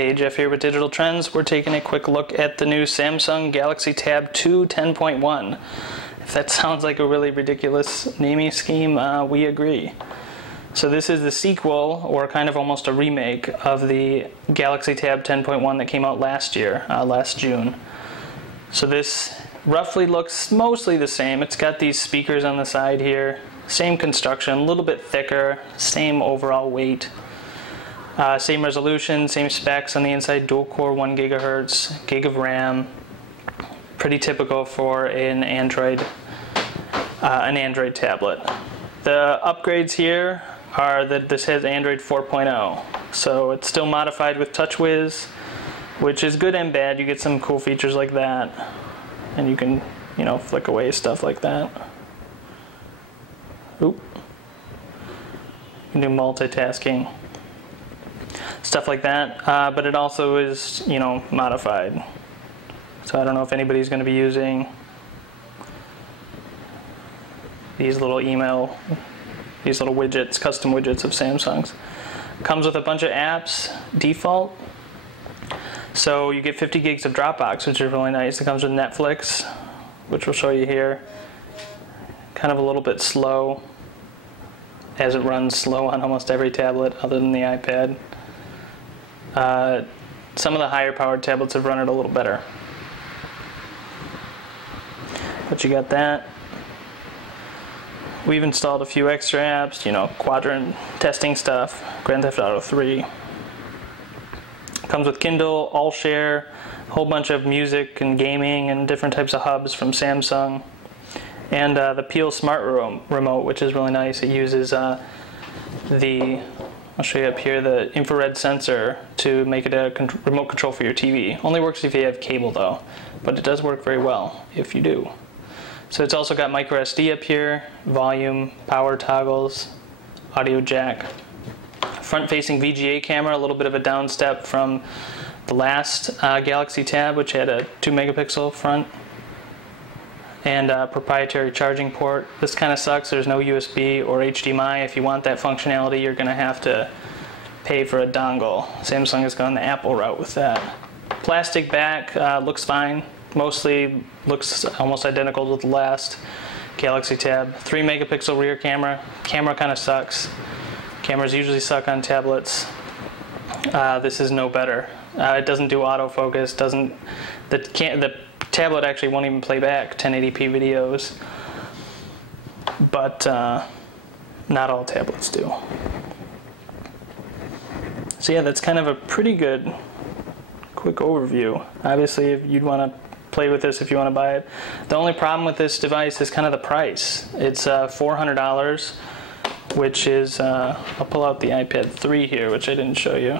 Hey, Jeff here with Digital Trends. We're taking a quick look at the new Samsung Galaxy Tab 2 10.1. If that sounds like a really ridiculous naming scheme, we agree. So this is the sequel, or kind of almost a remake, of the Galaxy Tab 10.1 that came out last year, last June. So this roughly looks mostly the same. It's got these speakers on the side here, same construction, a little bit thicker, same overall weight. Same resolution, same specs on the inside, dual core 1 GHz, gig of RAM. Pretty typical for an Android tablet. The upgrades here are that this has Android 4.0, so it's still modified with TouchWiz, which is good and bad. You get some cool features like that, and you can, flick away stuff like that. Oop. You can do multitasking. Stuff like that, but it also is, modified. So I don't know if anybody's going to be using these little widgets, custom widgets of Samsung's. Comes with a bunch of apps, default. So you get 50 gigs of Dropbox, which is really nice. It comes with Netflix, which we'll show you here. Kind of a little bit slow, as it runs slow on almost every tablet other than the iPad. Some of the higher powered tablets have run it a little better. But you got that. We've installed a few extra apps, Quadrant testing stuff, Grand Theft Auto 3. Comes with Kindle, AllShare, a whole bunch of music and gaming and different types of hubs from Samsung. And the Peel Smart Remote, which is really nice. It uses I'll show you up here, the infrared sensor to make it a remote control for your TV. Only works if you have cable though, but it does work very well if you do. So it's also got micro SD up here, volume, power toggles, audio jack. Front-facing VGA camera, a little bit of a downstep from the last Galaxy Tab, which had a 2 megapixel front. And a proprietary charging port. This kind of sucks. There's no USB or HDMI. If you want that functionality, you're going to have to pay for a dongle. Samsung has gone the Apple route with that. Plastic back looks fine. Mostly looks almost identical to the last Galaxy Tab. 3 megapixel rear camera. Camera kind of sucks. Cameras usually suck on tablets. This is no better. It doesn't do autofocus. The tablet actually won't even play back 1080p videos, but not all tablets do. So yeah, that's kind of a pretty good quick overview. Obviously, if you'd want to play with this, if you want to buy it. The only problem with this device is kind of the price. It's $400, which is, I'll pull out the iPad 3 here, which I didn't show you.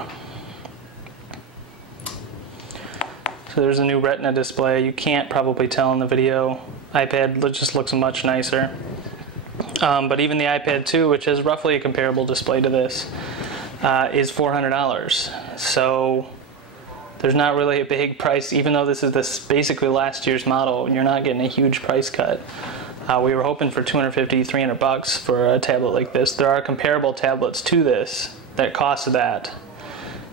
So there's a new Retina display. You can't probably tell in the video. iPad just looks much nicer. But even the iPad 2, which is roughly a comparable display to this, is $400. So there's not really a big price, even though this is basically last year's model. You're not getting a huge price cut. We were hoping for $250, $300 for a tablet like this. There are comparable tablets to this that cost that.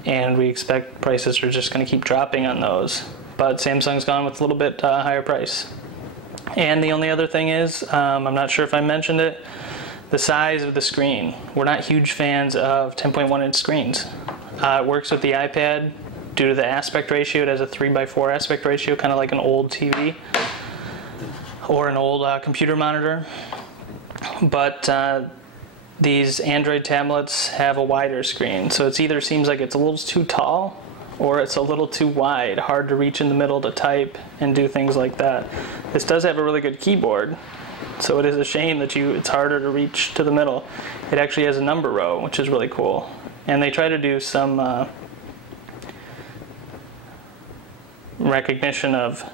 And we expect prices are just going to keep dropping on those. But Samsung's gone with a little bit higher price. And the only other thing is, I'm not sure if I mentioned it, the size of the screen. We're not huge fans of 10.1 inch screens. It works with the iPad due to the aspect ratio. It has a 3:4 aspect ratio, kind of like an old TV or an old computer monitor. But these Android tablets have a wider screen, so it either seems like it's a little too tall or it's a little too wide, hard to reach in the middle to type and do things like that. This does have a really good keyboard, so it is a shame that it's harder to reach to the middle. It actually has a number row, which is really cool. And they try to do some recognition of,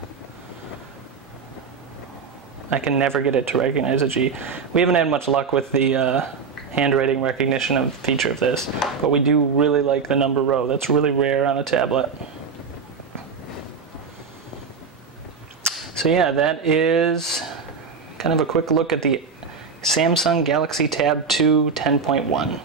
I can never get it to recognize a G. We haven't had much luck with the handwriting recognition of feature of this, but we do really like the number row. That's really rare on a tablet. So yeah, that is kind of a quick look at the Samsung Galaxy Tab 2 10.1.